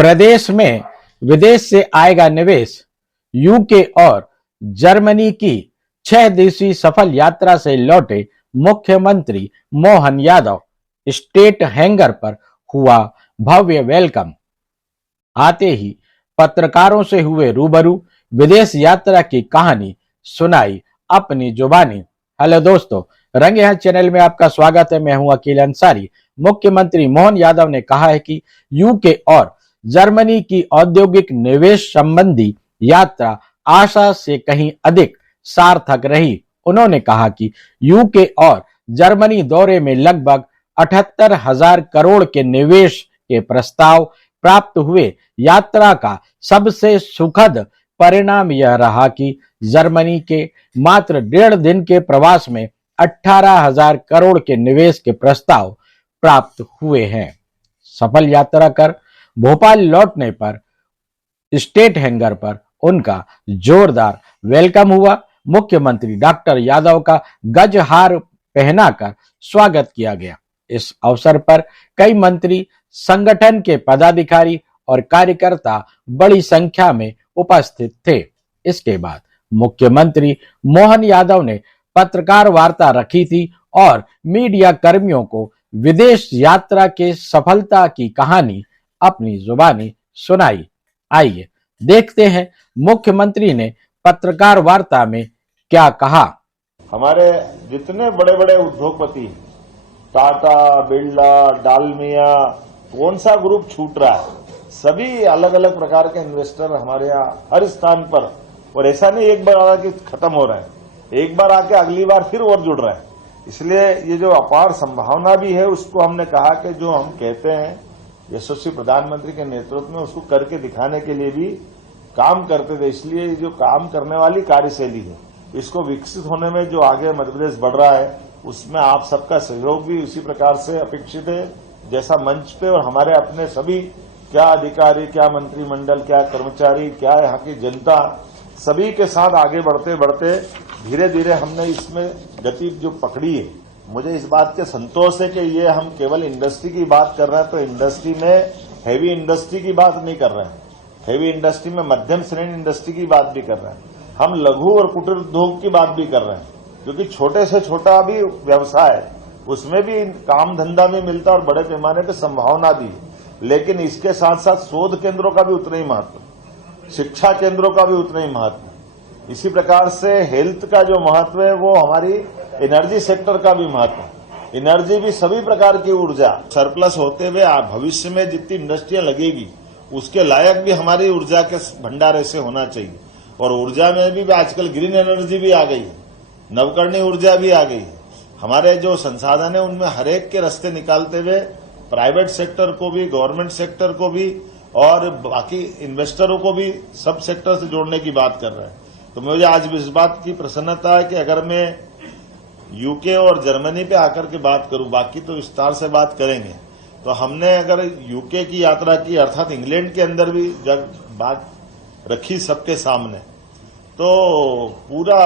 प्रदेश में विदेश से आएगा निवेश। यूके और जर्मनी की 6 दिवसीय सफल यात्रा से लौटे मुख्यमंत्री मोहन यादव। स्टेट हैंगर पर हुआ भव्य वेलकम। आते ही पत्रकारों से हुए रूबरू, विदेश यात्रा की कहानी सुनाई अपनी जुबानी। हेलो दोस्तों, रंगे हाथ चैनल में आपका स्वागत है। मैं हूं अकील अंसारी। मुख्यमंत्री मोहन यादव ने कहा है कि यूके और जर्मनी की औद्योगिक निवेश संबंधी यात्रा आशा से कहीं अधिक सार्थक रही। उन्होंने कहा कि यूके और जर्मनी दौरे में लगभग 78,000 करोड़ के निवेश के प्रस्ताव प्राप्त हुए। यात्रा का सबसे सुखद परिणाम यह रहा कि जर्मनी के मात्र 1.5 दिन के प्रवास में 18,000 करोड़ के निवेश के प्रस्ताव प्राप्त हुए हैं। सफल यात्रा कर भोपाल लौटने पर स्टेट हैंगर पर उनका जोरदार वेलकम हुआ। मुख्यमंत्री डॉक्टर यादव का गजहार पहनाकर स्वागत किया गया। इस अवसर पर कई मंत्री, संगठन के पदाधिकारी और कार्यकर्ता बड़ी संख्या में उपस्थित थे। इसके बाद मुख्यमंत्री मोहन यादव ने पत्रकार वार्ता रखी थी और मीडिया कर्मियों को विदेश यात्रा के सफलता की कहानी अपनी जुबानी सुनाई। आइए देखते हैं मुख्यमंत्री ने पत्रकार वार्ता में क्या कहा। हमारे जितने बड़े बड़े उद्योगपति, टाटा, बिरला, डालमिया, कौन सा ग्रुप छूट रहा है, सभी अलग अलग प्रकार के इन्वेस्टर हमारे यहाँ हर स्थान पर। और ऐसा नहीं एक बार आया कि खत्म हो रहा है, एक बार आके अगली बार फिर और जुड़ रहा है। इसलिए ये जो अपार संभावना भी है, उसको हमने कहा कि जो हम कहते हैं यशस्वी प्रधानमंत्री के नेतृत्व में, उसको करके दिखाने के लिए भी काम करते थे। इसलिए जो काम करने वाली कार्यशैली है, इसको विकसित होने में जो आगे मध्य प्रदेश बढ़ रहा है, उसमें आप सबका सहयोग भी उसी प्रकार से अपेक्षित है। जैसा मंच पे और हमारे अपने सभी, क्या अधिकारी, क्या मंत्रिमंडल, क्या कर्मचारी, क्या यहाँ की जनता, सभी के साथ आगे बढ़ते बढ़ते धीरे धीरे हमने इसमें गति जो पकड़ी है। मुझे इस बात के संतोष है कि ये हम केवल इंडस्ट्री की बात कर रहे हैं, तो इंडस्ट्री में हैवी इंडस्ट्री की बात नहीं कर रहे हैं, हैवी इंडस्ट्री में मध्यम श्रेणी इंडस्ट्री की बात भी कर रहे हैं। हम लघु और कुटीर उद्योग की बात भी कर रहे हैं, क्योंकि छोटे से छोटा भी व्यवसाय है, उसमें भी काम धंधा भी मिलता है और बड़े पैमाने पर संभावना भी है। लेकिन इसके साथ साथ शोध केंद्रों का भी उतना ही महत्व, शिक्षा केंद्रों का भी उतना ही महत्व। इसी प्रकार से हेल्थ का जो महत्व है, वो हमारी एनर्जी सेक्टर का भी महत्व है। एनर्जी भी सभी प्रकार की ऊर्जा सरप्लस होते हुए भविष्य में जितनी इंडस्ट्रियां लगेगी, उसके लायक भी हमारी ऊर्जा के भंडार ऐसे होना चाहिए। और ऊर्जा में भी आजकल ग्रीन एनर्जी भी आ गई है, नवकरणीय ऊर्जा भी आ गई है। हमारे जो संसाधन है, उनमें हरेक के रास्ते निकालते हुए प्राइवेट सेक्टर को भी, गवर्नमेंट सेक्टर को भी और बाकी इन्वेस्टरों को भी सब सेक्टर से जोड़ने की बात कर रहे हैं। तो मुझे आज इस बात की प्रसन्नता है कि अगर मैं यूके और जर्मनी पे आकर के बात करूं, बाकी तो विस्तार से बात करेंगे, तो हमने अगर यूके की यात्रा की, अर्थात इंग्लैंड के अंदर भी जब बात रखी सबके सामने, तो पूरा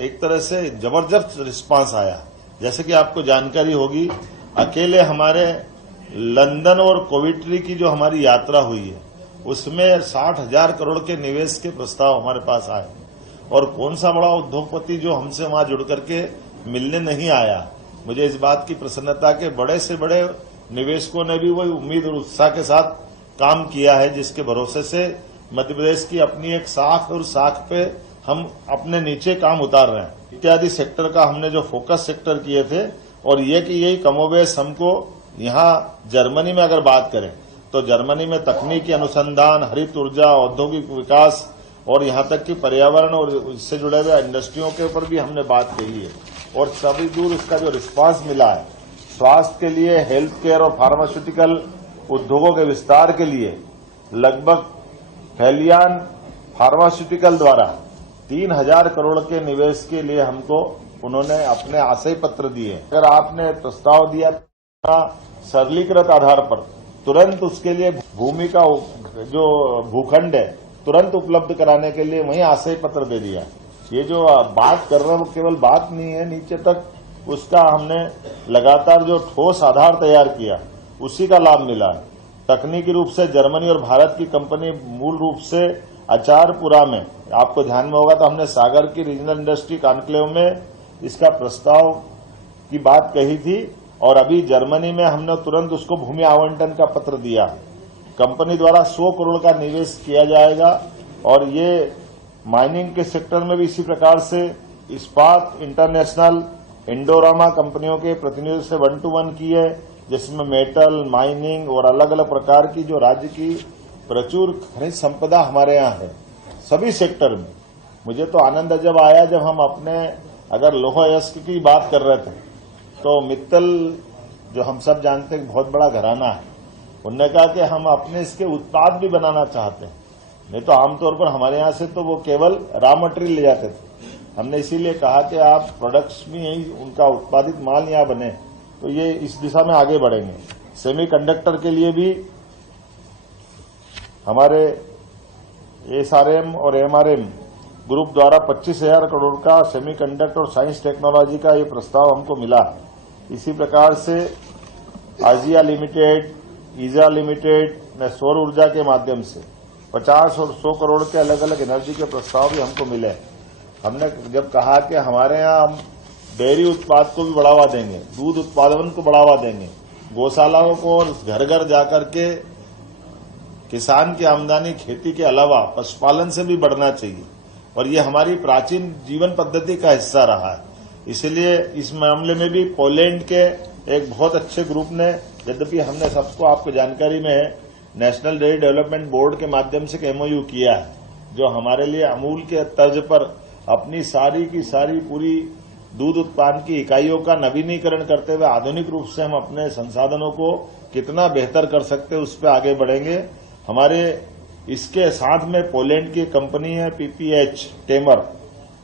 एक तरह से जबरदस्त रिस्पांस आया। जैसे कि आपको जानकारी होगी, अकेले हमारे लंदन और कोविट्री की जो हमारी यात्रा हुई है, उसमें 60,000 करोड़ के निवेश के प्रस्ताव हमारे पास आए। और कौन सा बड़ा उद्योगपति जो हमसे वहां जुड़ करके मिलने नहीं आया। मुझे इस बात की प्रसन्नता के बड़े से बड़े निवेशकों ने भी वही उम्मीद और उत्साह के साथ काम किया है, जिसके भरोसे से मध्य प्रदेश की अपनी एक शाख और शाख पे हम अपने नीचे काम उतार रहे हैं। इत्यादि सेक्टर का हमने जो फोकस सेक्टर किए थे, और ये कि यही कमोबेश हमको यहाँ जर्मनी में अगर बात करें, तो जर्मनी में तकनीकी अनुसंधान, हरित ऊर्जा, औद्योगिक विकास और यहाँ तक कि पर्यावरण और इससे जुड़े हुए इंडस्ट्रियों के ऊपर भी हमने बात कही है। और सभी दूर इसका जो रिस्पांस मिला है, स्वास्थ्य के लिए, हेल्थ केयर और फार्मास्यूटिकल उद्योगों के विस्तार के लिए लगभग हेलियान फार्मास्यूटिकल द्वारा 3,000 करोड़ के निवेश के लिए हमको उन्होंने अपने आशय पत्र दिए। अगर आपने प्रस्ताव दिया सरलीकृत आधार पर, तुरंत उसके लिए भूमि का जो भूखंड है तुरंत उपलब्ध कराने के लिए वहीं आशय पत्र दे दिया। ये जो बात कर रहे हैं वो केवल बात नहीं है, नीचे तक उसका हमने लगातार जो ठोस आधार तैयार किया, उसी का लाभ मिला है। तकनीकी रूप से जर्मनी और भारत की कंपनी मूल रूप से आचारपुरा में, आपको ध्यान में होगा तो हमने सागर की रीजनल इंडस्ट्री कॉन्क्लेव में इसका प्रस्ताव की बात कही थी और अभी जर्मनी में हमने तुरंत उसको भूमि आवंटन का पत्र दिया। कंपनी द्वारा 100 करोड़ का निवेश किया जाएगा और ये माइनिंग के सेक्टर में भी इसी प्रकार से इस्पात इंटरनेशनल इंडोरामा कंपनियों के प्रतिनिधियों से 1-to-1 की है, जिसमें मेटल, माइनिंग और अलग अलग प्रकार की जो राज्य की प्रचुर खनिज संपदा हमारे यहाँ है सभी सेक्टर में। मुझे तो आनंद जब आया जब हम अपने अगर लौह अयस्क की बात कर रहे थे तो मित्तल जो हम सब जानते हैं बहुत बड़ा घराना है, उन्होंने कहा कि हम अपने इसके उत्पाद भी बनाना चाहते हैं। नहीं तो आमतौर पर हमारे यहाँ से तो वो केवल रॉ मटेरियल ले जाते थे। हमने इसीलिए कहा कि आप प्रोडक्ट्स भी यही उनका उत्पादित माल यहाँ बने, तो ये इस दिशा में आगे बढ़ेंगे। सेमीकंडक्टर के लिए भी हमारे एसआरएम और एमआरएम ग्रुप द्वारा 25,000 करोड़ का सेमीकंडक्टर और साइंस टेक्नोलॉजी का ये प्रस्ताव हमको मिला। इसी प्रकार से आजिया लिमिटेड, ईजा लिमिटेड ने सौर ऊर्जा के माध्यम से 50 और 100 करोड़ के अलग अलग एनर्जी के प्रस्ताव भी हमको मिले। हमने जब कहा कि हमारे यहाँ हम डेयरी उत्पाद को भी बढ़ावा देंगे, दूध उत्पादन को बढ़ावा देंगे, गौशालाओं को और घर घर जाकर के किसान की आमदनी खेती के अलावा पशुपालन से भी बढ़ना चाहिए और ये हमारी प्राचीन जीवन पद्धति का हिस्सा रहा है। इसलिए इस मामले में भी पोलैंड के एक बहुत अच्छे ग्रुप ने, यद्यपि हमने सबको आपको जानकारी में है, नेशनल डेयरी डेवलपमेंट बोर्ड के माध्यम से एमओयू किया है, जो हमारे लिए अमूल के तर्ज पर अपनी सारी की सारी पूरी दूध उत्पादन की इकाइयों का नवीनीकरण करते हुए आधुनिक रूप से हम अपने संसाधनों को कितना बेहतर कर सकते हैं उस पर आगे बढ़ेंगे। हमारे इसके साथ में पोलैंड की कंपनी है पीपीएच टेमर,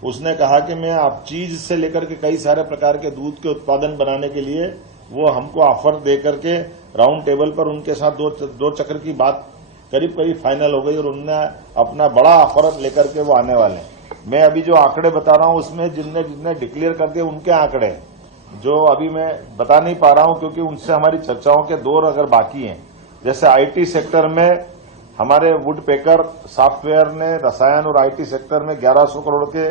उसने कहा कि मैं आप चीज से लेकर के कई सारे प्रकार के दूध के उत्पादन बनाने के लिए वो हमको ऑफर दे करके राउंड टेबल पर उनके साथ दो चक्र की बात करीब फाइनल हो गई और उनने अपना बड़ा ऑफर लेकर के वो आने वाले हैं। मैं अभी जो आंकड़े बता रहा हूं उसमें जिनने डिक्लेयर कर दिए उनके आंकड़े जो अभी मैं बता नहीं पा रहा हूं क्योंकि उनसे हमारी चर्चाओं के दौर अगर बाकी हैं। जैसे आईटी सेक्टर में हमारे वुड पेकर सॉफ्टवेयर ने रसायन और आईटी सेक्टर में 1100 करोड़ के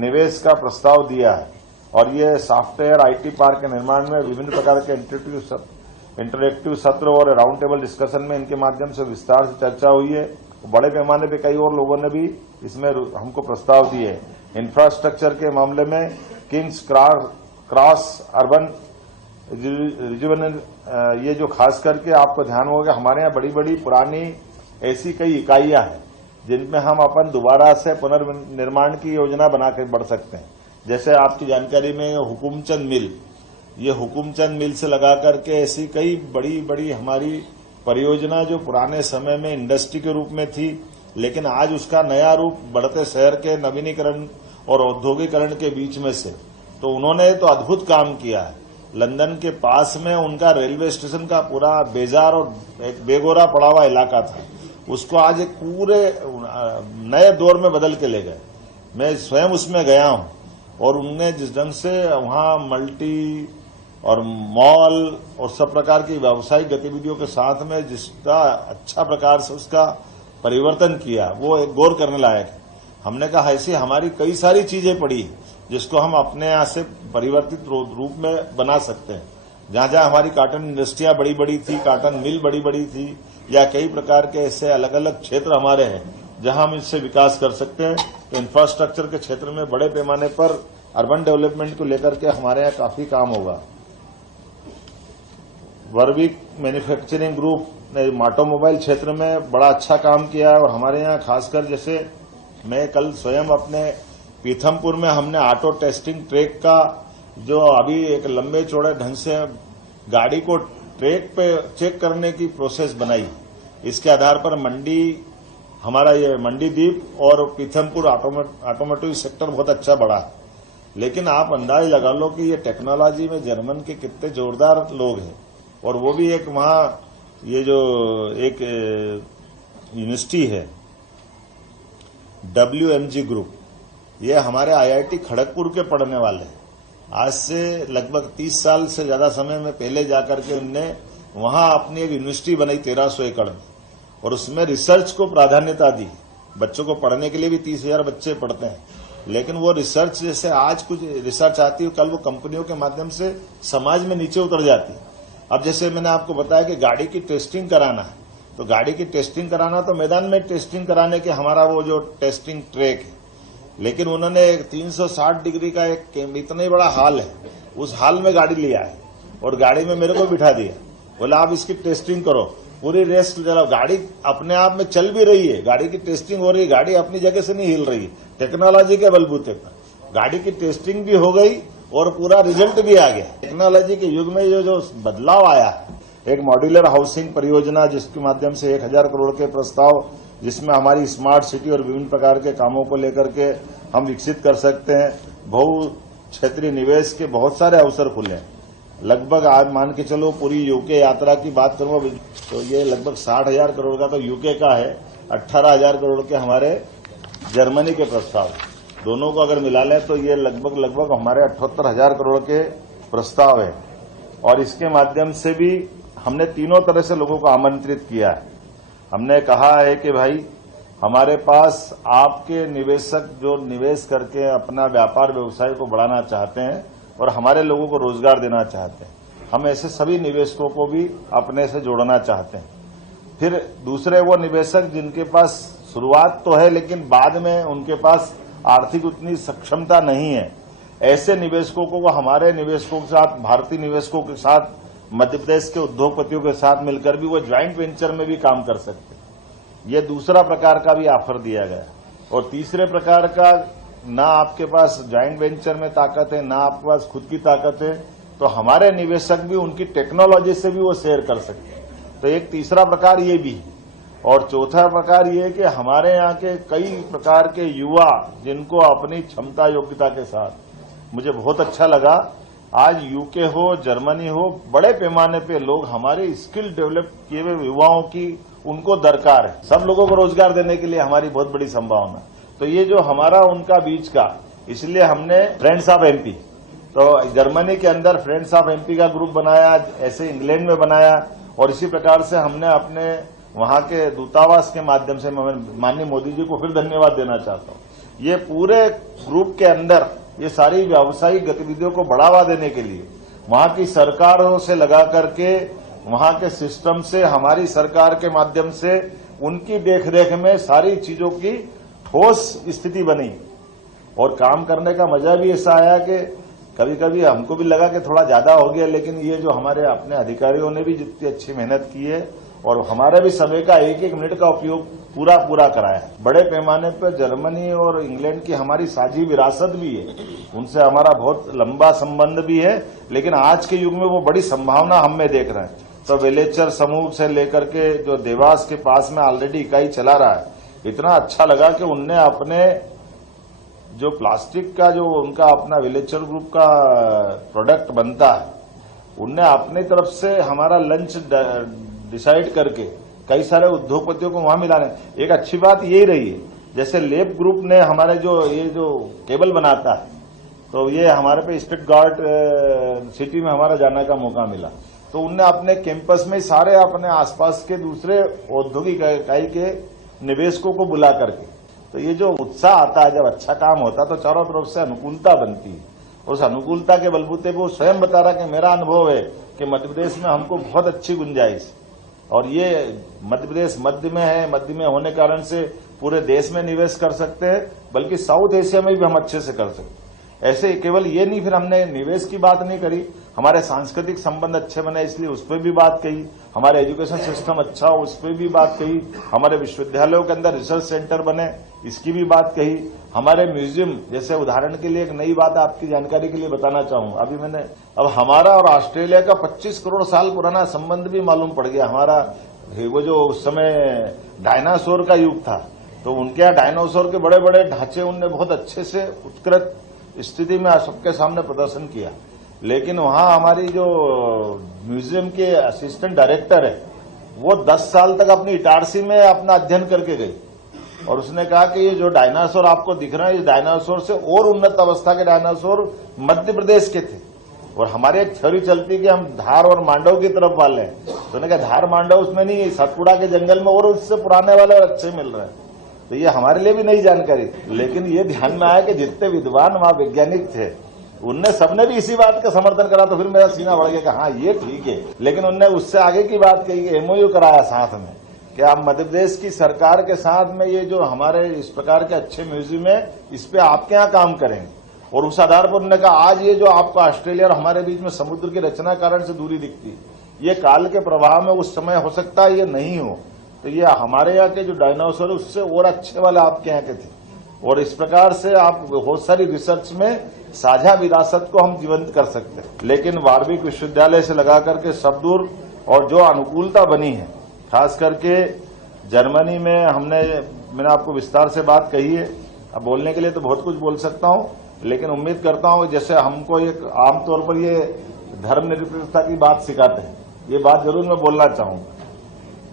निवेश का प्रस्ताव दिया है और ये सॉफ्टवेयर आईटी पार्क के निर्माण में विभिन्न प्रकार के इंटरेक्टिव सत्र और राउंड टेबल डिस्कशन में इनके माध्यम से विस्तार से चर्चा हुई है। बड़े पैमाने पर कई और लोगों ने भी इसमें हमको प्रस्ताव दिए। इंफ्रास्ट्रक्चर के मामले में किंग्स क्रॉस अर्बन रिजुवेनेशन, ये जो खास करके आपको ध्यान होगा हमारे यहाँ बड़ी बड़ी पुरानी ऐसी कई इकाइयां हैं जिनमें हम अपन दोबारा से पुनर्निर्माण की योजना बना के बढ़ सकते हैं। जैसे आपकी जानकारी में हुकुमचंद मिल, ये हुकुमचंद मिल से लगा करके ऐसी कई बड़ी बड़ी हमारी परियोजना जो पुराने समय में इंडस्ट्री के रूप में थी, लेकिन आज उसका नया रूप बढ़ते शहर के नवीनीकरण और औद्योगिकरण के बीच में से, तो उन्होंने तो अद्भुत काम किया है। लंदन के पास में उनका रेलवे स्टेशन का पूरा बेजार और एक बेगोरा पड़ा हुआ इलाका था, उसको आज एक पूरे नए दौर में बदल के ले गए। मैं स्वयं उसमें गया हूं और उनने जिस ढंग से वहां मल्टी और मॉल और सब प्रकार की व्यावसायिक गतिविधियों के साथ में जिसका अच्छा प्रकार से उसका परिवर्तन किया, वो एक गौर करने लायक है। हमने कहा ऐसी हमारी कई सारी चीजें पड़ी जिसको हम अपने यहाँ से परिवर्तित रूप में बना सकते हैं। जहां जहां हमारी कॉटन इंडस्ट्रियां बड़ी बड़ी थी, कॉटन मिल बड़ी बड़ी थी, या कई प्रकार के ऐसे अलग अलग क्षेत्र हमारे हैं जहां हम इससे विकास कर सकते हैं। तो इंफ्रास्ट्रक्चर के क्षेत्र में बड़े पैमाने पर अर्बन डेवलपमेंट को लेकर के हमारे यहाँ काफी काम होगा। वर्विक मैन्युफैक्चरिंग ग्रुप ने ऑटोमोबाइल क्षेत्र में बड़ा अच्छा काम किया है और हमारे यहाँ खासकर जैसे मैं कल स्वयं अपने पीथमपुर में हमने ऑटो टेस्टिंग ट्रैक का जो अभी एक लंबे चौड़े ढंग से गाड़ी को ट्रैक पे चेक करने की प्रोसेस बनाई। इसके आधार पर मंडी हमारा ये मंडीदीप और पीथमपुर ऑटोमोटिव सेक्टर बहुत अच्छा बढ़ा। लेकिन आप अंदाज लगा लो कि ये टेक्नोलॉजी में जर्मन के कितने जोरदार लोग हैं और वो भी एक वहां ये जो एक यूनिवर्सिटी है WMG ग्रुप, ये हमारे IIT खड़गपुर के पढ़ने वाले हैं। आज से लगभग 30 साल से ज्यादा समय में पहले जाकर के उनने वहां अपनी एक यूनिवर्सिटी बनाई 1300 एकड़ में और उसमें रिसर्च को प्राधान्यता दी। बच्चों को पढ़ने के लिए भी 30,000 बच्चे पढ़ते हैं, लेकिन वो रिसर्च जैसे आज कुछ रिसर्च आती है कल वो कंपनियों के माध्यम से समाज में नीचे उतर जाती है। अब जैसे मैंने आपको बताया कि गाड़ी की टेस्टिंग कराना है, तो गाड़ी की टेस्टिंग कराना तो मैदान में टेस्टिंग कराने के हमारा वो जो टेस्टिंग ट्रैक है, लेकिन उन्होंने 360 डिग्री का एक इतना ही बड़ा हॉल है, उस हॉल में गाड़ी लिया है और गाड़ी में मेरे को बिठा दिया, बोला आप इसकी टेस्टिंग करो, पूरी रेस चलाओ। गाड़ी अपने आप में चल भी रही है, गाड़ी की टेस्टिंग हो रही है, गाड़ी अपनी जगह से नहीं हिल रही है, टेक्नोलॉजी के बलबूते पर गाड़ी की टेस्टिंग भी हो गई और पूरा रिजल्ट भी आ गया। टेक्नोलॉजी के युग में जो बदलाव आया है, एक मॉड्यूलर हाउसिंग परियोजना जिसके माध्यम से 1000 करोड़ के प्रस्ताव, जिसमें हमारी स्मार्ट सिटी और विभिन्न प्रकार के कामों को लेकर के हम विकसित कर सकते हैं। बहु क्षेत्रीय निवेश के बहुत सारे अवसर खुले हैं। लगभग आज मान के चलो पूरी यूके यात्रा की बात करूं तो ये लगभग 60,000 करोड़ का तो यूके का है, 18,000 करोड़ के हमारे जर्मनी के प्रस्ताव, दोनों को अगर मिला लें तो ये लगभग हमारे 78,000 करोड़ के प्रस्ताव है। और इसके माध्यम से भी हमने तीनों तरह से लोगों को आमंत्रित किया है। हमने कहा है कि भाई हमारे पास आपके निवेशक जो निवेश करके अपना व्यापार व्यवसाय को बढ़ाना चाहते हैं और हमारे लोगों को रोजगार देना चाहते हैं, हम ऐसे सभी निवेशकों को भी अपने से जोड़ना चाहते हैं। फिर दूसरे वो निवेशक जिनके पास शुरुआत तो है लेकिन बाद में उनके पास आर्थिक उतनी सक्षमता नहीं है, ऐसे निवेशकों को हमारे निवेशकों के साथ, भारतीय निवेशकों के साथ, मध्य प्रदेश के उद्योगपतियों के साथ मिलकर भी वो ज्वाइंट वेंचर में भी काम कर सकते हैं। ये दूसरा प्रकार का भी ऑफर दिया गया। और तीसरे प्रकार का, ना आपके पास ज्वाइंट वेंचर में ताकत है, ना आपके पास खुद की ताकत है, तो हमारे निवेशक भी उनकी टेक्नोलॉजी से भी वो शेयर कर सकते हैं। तो एक तीसरा प्रकार ये भी है। और चौथा प्रकार ये है कि हमारे यहाँ के कई प्रकार के युवा जिनको अपनी क्षमता योग्यता के साथ, मुझे बहुत अच्छा लगा आज यूके हो, जर्मनी हो, बड़े पैमाने पे लोग हमारे स्किल डेवलप किए हुए युवाओं की उनको दरकार है। सब लोगों को रोजगार देने के लिए हमारी बहुत बड़ी संभावना। तो ये जो हमारा उनका बीच का, इसलिए हमने फ्रेंड्स ऑफ एमपी, तो जर्मनी के अंदर फ्रेंड्स ऑफ एमपी का ग्रुप बनाया, ऐसे इंग्लैंड में बनाया, और इसी प्रकार से हमने अपने वहां के दूतावास के माध्यम से मैं माननीय मोदी जी को फिर धन्यवाद देना चाहता हूं। ये पूरे ग्रुप के अंदर ये सारी व्यावसायिक गतिविधियों को बढ़ावा देने के लिए वहां की सरकारों से लगा करके, वहां के सिस्टम से, हमारी सरकार के माध्यम से उनकी देखरेख में सारी चीजों की ठोस स्थिति बनी। और काम करने का मजा भी ऐसा आया कि कभी कभी हमको भी लगा कि थोड़ा ज्यादा हो गया, लेकिन ये जो हमारे अपने अधिकारियों ने भी जितनी अच्छी मेहनत की है और हमारे भी समय का एक एक मिनट का उपयोग पूरा कराया है। बड़े पैमाने पर जर्मनी और इंग्लैंड की हमारी साझी विरासत भी है, उनसे हमारा बहुत लंबा संबंध भी है, लेकिन आज के युग में वो बड़ी संभावना हम में देख रहे हैं। तो वेलेचर समूह से लेकर के जो देवास के पास में ऑलरेडी इकाई चला रहा है, इतना अच्छा लगा कि उनने अपने जो प्लास्टिक का जो उनका अपना वेलेचर ग्रुप का प्रोडक्ट बनता है, उनने अपनी तरफ से हमारा लंच डिसाइड करके कई सारे उद्योगपतियों को वहां मिलाने। एक अच्छी बात यही रही है, जैसे लेब ग्रुप ने हमारे ये जो केबल बनाता है, तो ये हमारे पे स्टटगार्ट सिटी में हमारा जाने का मौका मिला, तो उनने अपने कैंपस में सारे अपने आसपास के दूसरे औद्योगिक इकाई के निवेशकों को बुला करके, तो ये जो उत्साह आता है जब अच्छा काम होता है तो चारों तरफ से अनुकूलता बनती है। और उस अनुकूलता के बलबूते पे वो स्वयं बता रहा कि मेरा अनुभव है कि मध्य प्रदेश में हमको बहुत अच्छी गुंजाइश, और ये मध्य प्रदेश मध्य में है, मध्य में होने के कारण से पूरे देश में निवेश कर सकते हैं, बल्कि साउथ एशिया में भी हम अच्छे से कर सकते हैं। ऐसे केवल ये नहीं, फिर हमने निवेश की बात नहीं करी, हमारे सांस्कृतिक संबंध अच्छे बने इसलिए उस पर भी बात कही, हमारे एजुकेशन सिस्टम अच्छा हो उस पर भी बात कही, हमारे विश्वविद्यालयों के अंदर रिसर्च सेंटर बने इसकी भी बात कही, हमारे म्यूजियम, जैसे उदाहरण के लिए एक नई बात आपकी जानकारी के लिए बताना चाहूं, अभी मैंने अब हमारा और ऑस्ट्रेलिया का 25 करोड़ साल पुराना संबंध भी मालूम पड़ गया। हमारा वो जो उस समय डायनासोर का युग था, तो उनके यहाँ डायनासोर के बड़े बड़े ढांचे उनने बहुत अच्छे से उत्कृष्ट स्थिति में सबके सामने प्रदर्शन किया। लेकिन वहां हमारी जो म्यूजियम के असिस्टेंट डायरेक्टर है, वो 10 साल तक अपनी इटारसी में अपना अध्ययन करके गई, और उसने कहा कि ये जो डायनासोर आपको दिख रहा है, इस डायनासोर से और उन्नत अवस्था के डायनासोर मध्य प्रदेश के थे, और हमारे एक थ्योरी चलती कि हम धार और मांडव की तरफ वाले हैं, तो उन्होंने कहा धार मांडव उसमें नहीं, सतपुड़ा के जंगल में और उससे पुराने वाले और अच्छे मिल रहे हैं। तो ये हमारे लिए भी नई जानकारी, लेकिन ये ध्यान में आया कि जितने विद्वान वहां वैज्ञानिक थे उनने सबने भी इसी बात का समर्थन करा, तो फिर मेरा सीना बढ़ गया कि हाँ ये ठीक है। लेकिन उनने उससे आगे की बात कही, एमओयू कराया साथ में कि आप मध्य प्रदेश की सरकार के साथ में ये जो हमारे इस प्रकार के अच्छे म्यूजियम है इस पे आपके यहाँ काम करेंगे। और उस आधार पर उन्होंने कहा आज ये जो आपको ऑस्ट्रेलिया और हमारे बीच में समुद्र की रचना कारण से दूरी दिखती है, ये काल के प्रवाह में उस समय हो सकता है ये नहीं हो, तो ये हमारे यहाँ के जो डायनासोर उससे और अच्छे वाले आपके यहाँ के थे। और इस प्रकार से आप बहुत सारी रिसर्च में साझा विरासत को हम जीवंत कर सकते हैं। लेकिन वार्विक विश्वविद्यालय से लगा करके सब दूर और जो अनुकूलता बनी है, खास करके जर्मनी में मैंने आपको विस्तार से बात कही है। अब बोलने के लिए तो बहुत कुछ बोल सकता हूं, लेकिन उम्मीद करता हूं जैसे हमको एक आमतौर पर ये धर्मनिरपेक्षता की बात सिखाते हैं, ये बात जरूर मैं बोलना चाहूंगा।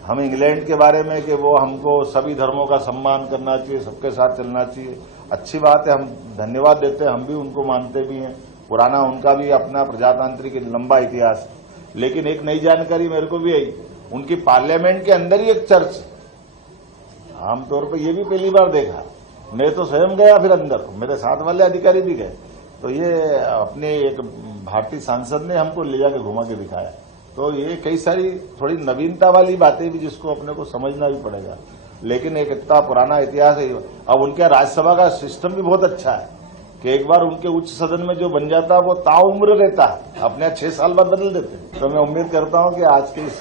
हम इंग्लैंड के बारे में कि वो हमको सभी धर्मों का सम्मान करना चाहिए, सबके साथ चलना चाहिए, अच्छी बात है, हम धन्यवाद देते हैं, हम भी उनको मानते भी हैं। पुराना उनका भी अपना प्रजातांत्रिक लंबा इतिहास। लेकिन एक नई जानकारी मेरे को भी आई, उनकी पार्लियामेंट के अंदर ही एक चर्च, आमतौर पर ये भी पहली बार देखा। मैं तो स्वयं गया, फिर अंदर मेरे साथ वाले अधिकारी भी गए, तो ये अपने एक भारतीय सांसद ने हमको ले जाके घुमा के दिखाया। तो ये कई सारी थोड़ी नवीनता वाली बातें भी जिसको अपने को समझना भी पड़ेगा। लेकिन एक इतना पुराना इतिहास है। अब उनके राज्यसभा का सिस्टम भी बहुत अच्छा है कि एक बार उनके उच्च सदन में जो बन जाता है वो ताउम्र रहता है, अपने 6 साल बाद बदल देते हैं। तो मैं उम्मीद करता हूं कि आज की इस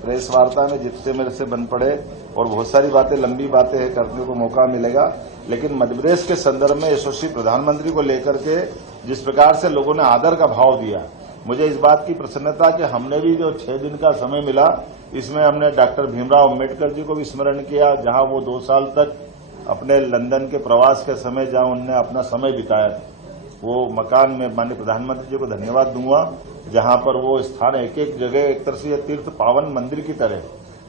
प्रेस वार्ता में जिससे मेरे से बन पड़े और बहुत सारी बातें, लंबी बातें करने को मौका मिलेगा। लेकिन मध्य प्रदेश के संदर्भ में यशस्वी प्रधानमंत्री को लेकर के जिस प्रकार से लोगों ने आदर का भाव दिया, मुझे इस बात की प्रसन्नता कि हमने भी जो 6 दिन का समय मिला इसमें हमने डॉक्टर भीमराव अम्बेडकर जी को भी स्मरण किया, जहां वो 2 साल तक अपने लंदन के प्रवास के समय जहां उन्होंने अपना समय बिताया था, वो मकान में माननीय प्रधानमंत्री जी को धन्यवाद दूंगा, जहां पर वो स्थान एक एक जगह एक तरह से तीर्थ पावन मंदिर की तरह।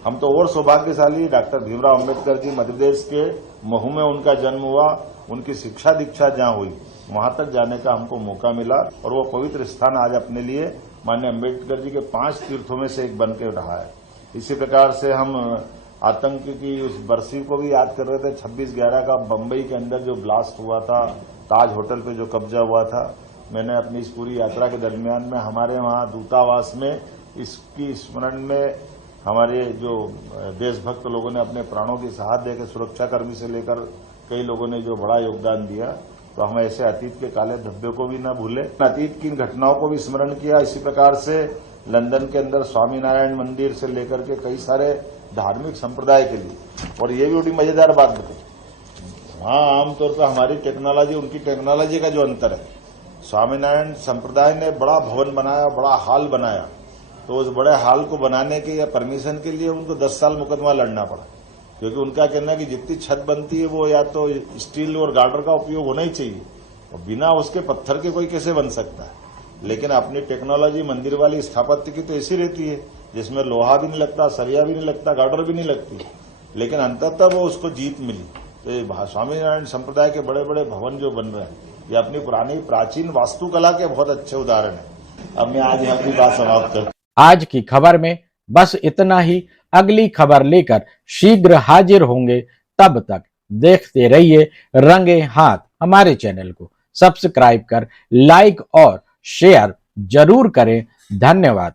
हम तो और सौभाग्यशाली, डॉक्टर भीमराव अम्बेडकर जी मध्य प्रदेश के महू में उनका जन्म हुआ, उनकी शिक्षा दीक्षा जहां हुई वहां तक जाने का हमको मौका मिला और वो पवित्र स्थान आज अपने लिए माननीय अम्बेडकर जी के 5 तीर्थों में से एक बन के रहा है। इसी प्रकार से हम आतंक की उस बरसी को भी याद कर रहे थे, 26/11 का बम्बई के अंदर जो ब्लास्ट हुआ था, ताज होटल पे जो कब्जा हुआ था। मैंने अपनी इस पूरी यात्रा के दरमियान में हमारे वहां दूतावास में इसकी स्मरण में हमारे जो देशभक्त लोगों ने अपने प्राणों की सहायता देकर, सुरक्षाकर्मी से लेकर कई लोगों ने जो बड़ा योगदान दिया, तो हम ऐसे अतीत के काले धब्बे को भी न भूले, अतीत की घटनाओं को भी स्मरण किया। इसी प्रकार से लंदन के अंदर स्वामीनारायण मंदिर से लेकर के कई सारे धार्मिक संप्रदाय के लिए, और ये भी बड़ी मजेदार बात बताई, वहां आमतौर पर हमारी टेक्नोलॉजी उनकी टेक्नोलॉजी का जो अंतर है, स्वामीनारायण संप्रदाय ने बड़ा भवन बनाया, बड़ा हॉल बनाया, तो उस बड़े हॉल को बनाने के या परमिशन के लिए उनको 10 साल मुकदमा लड़ना पड़ा, क्योंकि उनका कहना है कि जितनी छत बनती है वो या तो स्टील और गार्डर का उपयोग होना ही चाहिए, और बिना उसके पत्थर के कोई कैसे बन सकता है। लेकिन अपनी टेक्नोलॉजी मंदिर वाली स्थापत्य की तो ऐसी रहती है जिसमें लोहा भी नहीं लगता, सरिया भी नहीं लगता, गार्डर भी नहीं लगती, लेकिन अंततः वो उसको जीत मिली। तो ये स्वामीनारायण संप्रदाय के बड़े बड़े भवन जो बन रहे हैं, ये अपनी पुरानी प्राचीन वास्तुकला के बहुत अच्छे उदाहरण है। अब मैं आज अपनी बात समाप्त करता हूं। आज की खबर में बस इतना ही। अगली खबर लेकर शीघ्र हाजिर होंगे, तब तक देखते रहिए रंगे हाथ। हमारे चैनल को सब्सक्राइब कर लाइक और शेयर जरूर करें। धन्यवाद।